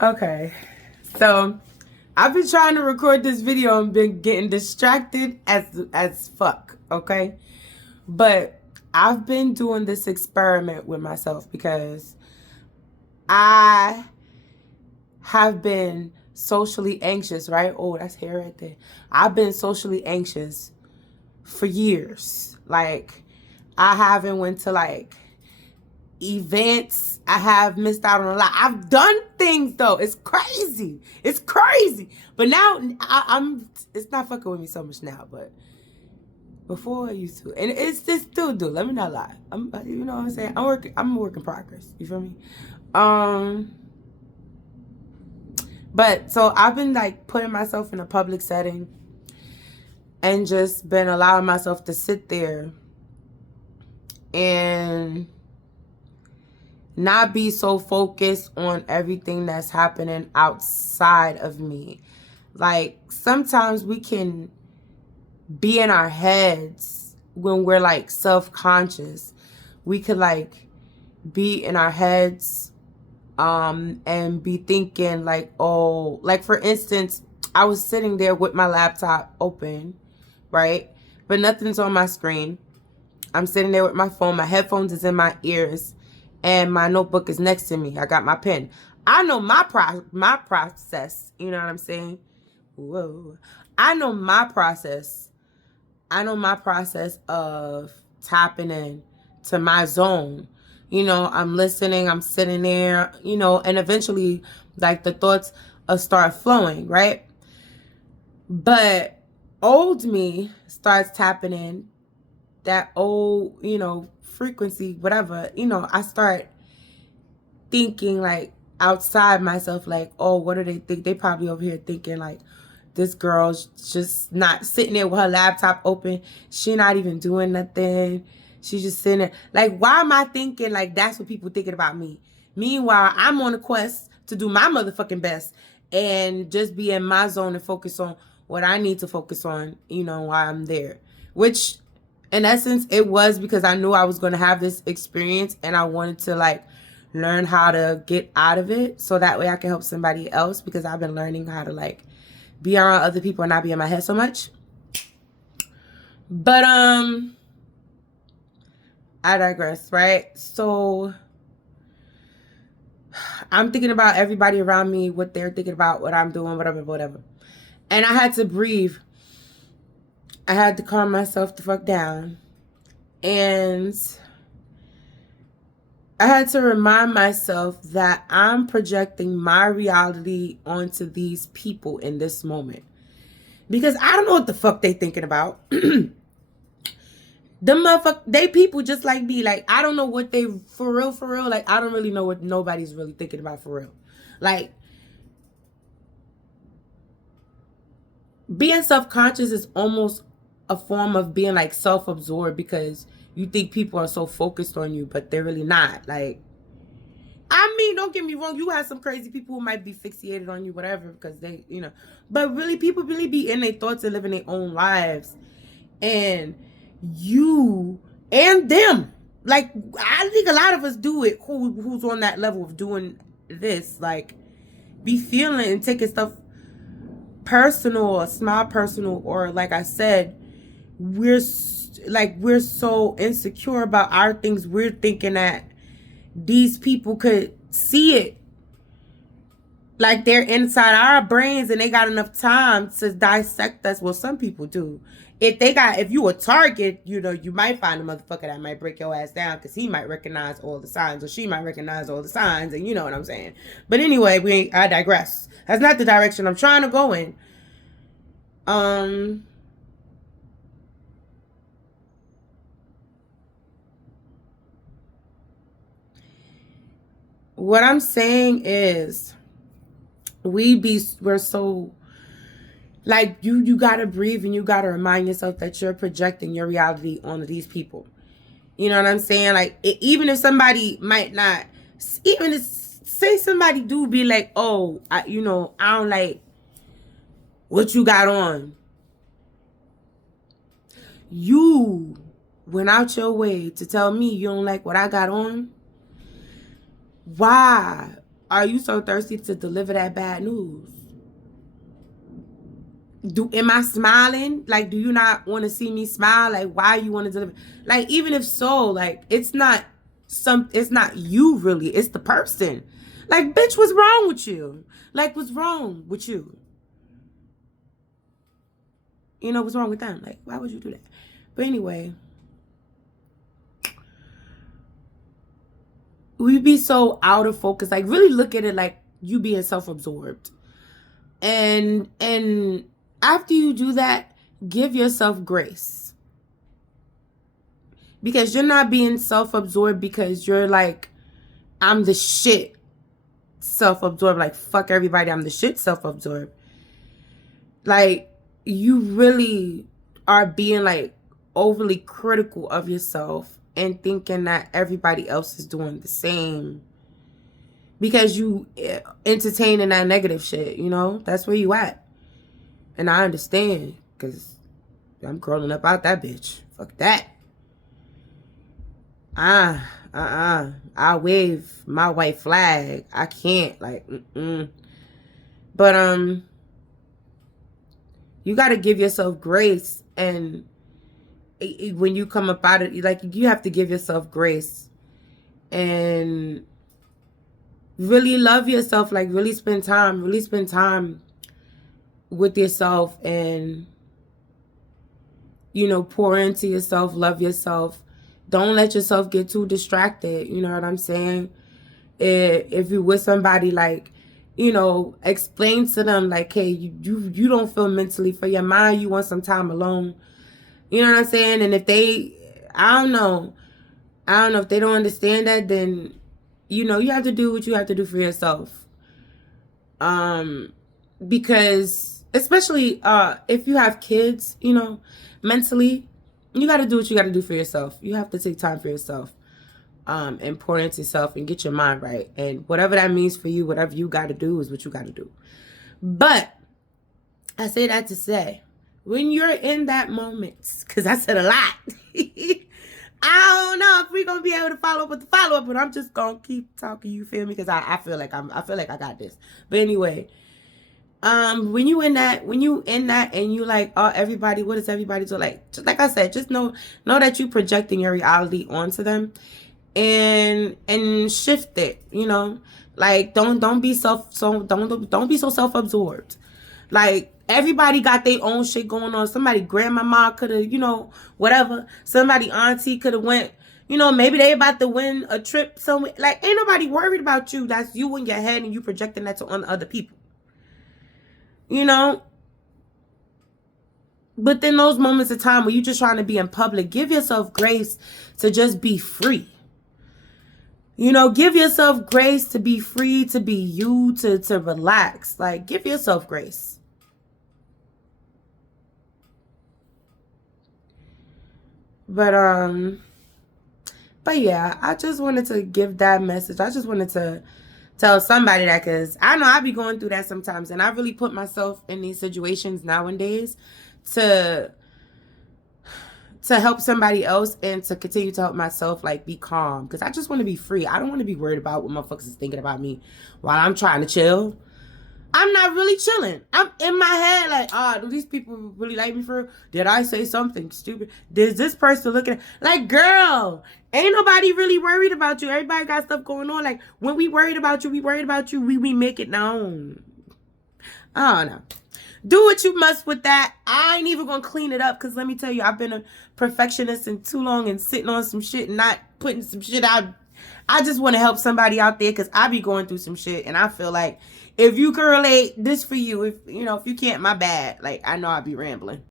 Okay, so I've been trying to record this video and been getting distracted as fuck, okay? But I've been doing this experiment with myself because I have been socially anxious, right? Oh, that's hair right there. I've been socially anxious for years. Like, I haven't went to like events. I have missed out on a lot. I've done things though. It's crazy. It's crazy. But now I'm. It's not fucking with me so much now. But before I used to, and it's just still do. Let me not lie. You know what I'm saying. I'm a work in progress. You feel me? Um. But so I've been like putting myself in a public setting and just been allowing myself to sit there and not be so focused on everything that's happening outside of me. Like, sometimes we can be in our heads when we're like self-conscious. We could like be in our heads and be thinking like, oh, like for instance, I was sitting there with my laptop open, right? But nothing's on my screen. I'm sitting there with my phone. My headphones is in my ears, and my notebook is next to me. I got my pen. I know my process. You know what I'm saying? Whoa. I know my process. I know my process of tapping in to my zone. You know, I'm listening. I'm sitting there. You know, and eventually, like the thoughts start flowing, right? But old me starts tapping in that old, you know, frequency, whatever, you know, I start thinking like outside myself, like, oh, what do they think? They probably over here thinking like, this girl's just not sitting there with her laptop open. She not even doing nothing. She's just sitting there. Like, why am I thinking like that's what people thinking about me? Meanwhile, I'm on a quest to do my motherfucking best and just be in my zone and focus on what I need to focus on, you know, while I'm there. Which, in essence, it was because I knew I was going to have this experience and I wanted to like learn how to get out of it so that way I can help somebody else, because I've been learning how to like be around other people and not be in my head so much. But I digress, right? So I'm thinking about everybody around me, what they're thinking about, what I'm doing, whatever. And I had to breathe. I had to calm myself the fuck down. And I had to remind myself that I'm projecting my reality onto these people in this moment. Because I don't know what the fuck they thinking about. Them motherfucker, they people just like me. Like, I don't know what they, for real. Like, I don't really know what nobody's really thinking about for real. Like, being self-conscious is almost a form of being like self-absorbed, because you think people are so focused on you, but they're really not. Like, I mean, don't get me wrong. You have some crazy people who might be fixated on you, whatever, because they, you know. But really, people really be in their thoughts and living their own lives. And you and them. Like, I think a lot of us do it, who's on that level of doing this. Like, be feeling and taking stuff personal or small personal. Or like I said, we're so insecure about our things. We're thinking that these people could see it, like they're inside our brains and they got enough time to dissect us. Well, some people do. If you a target, you know, you might find a motherfucker that might break your ass down because he might recognize all the signs, or she might recognize all the signs, and you know what I'm saying. But anyway, I digress. That's not the direction I'm trying to go in. What I'm saying is, we're so, like, you gotta breathe and you gotta remind yourself that you're projecting your reality onto these people. You know what I'm saying? Like, even if somebody might not, even if, say somebody do be like, oh, I don't like what you got on. You went out your way to tell me you don't like what I got on. Why are you so thirsty to deliver that bad news? Am I smiling? Like, do you not want to see me smile? Like, why you want to deliver? Like, even if so, like, it's not you really, it's the person. Like, bitch, what's wrong with you? Like, what's wrong with you? You know, what's wrong with them? Like, why would you do that? But anyway, we be so out of focus. Like, really look at it like you being self-absorbed. And after you do that, give yourself grace. Because you're not being self-absorbed because you're like, I'm the shit self-absorbed. Like, fuck everybody, I'm the shit self-absorbed. Like, you really are being like overly critical of yourself and thinking that everybody else is doing the same because you entertaining that negative shit, you know? That's where you at. And I understand, because I'm curling up out that bitch. Fuck that. I wave my white flag. I can't, like, But, you got to give yourself grace. And when you come up out of it, like, you have to give yourself grace. And really love yourself. Like, really spend time with yourself. And, you know, pour into yourself, love yourself. Don't let yourself get too distracted. You know what I'm saying? If you're with somebody, like, you know, explain to them, like, hey, you don't feel mentally for your mind. You want some time alone. You know what I'm saying? And if they, I don't know if they don't understand that, then, you know, you have to do what you have to do for yourself. Because especially if you have kids, you know, mentally, you got to do what you got to do for yourself. You have to take time for yourself, and pour into yourself and get your mind right. And whatever that means for you, whatever you got to do is what you got to do. But I say that to say, when you're in that moment, because I said a lot, I don't know if we're going to be able to follow up with the follow-up, but I'm just going to keep talking, you feel me? Because I feel like I got this. But anyway, when you in that and you like, oh, everybody, what does everybody do? Like, just like I said, just know that you projecting your reality onto them, and shift it, you know? Like, don't be so self-absorbed. Like, everybody got their own shit going on. Somebody grandmama could have, you know, whatever. Somebody auntie could have went, you know, maybe they about to win a trip somewhere. Like, ain't nobody worried about you. That's you in your head, and you projecting that on other people. You know? But then those moments of time where you just trying to be in public, give yourself grace to just be free. You know, give yourself grace to be free, to be you, to relax. Like, give yourself grace. But yeah, I just wanted to give that message. I just wanted to tell somebody that, because I know I be going through that sometimes, and I really put myself in these situations nowadays to help somebody else and to continue to help myself, like, be calm, because I just want to be free. I don't want to be worried about what motherfuckers is thinking about me while I'm trying to chill. I'm not really chilling. I'm in my head like, do these people really like me for real? Did I say something stupid? Does this person looking at, like, girl, ain't nobody really worried about you. Everybody got stuff going on. Like, when we worried about you, we make it known. I don't know. Do what you must with that. I ain't even gonna clean it up, because let me tell you, I've been a perfectionist in too long and sitting on some shit and not putting some shit out. I just want to help somebody out there, because I be going through some shit, and I feel like if you can relate, this for you. If you know, if you can't, my bad. Like, I know I be rambling.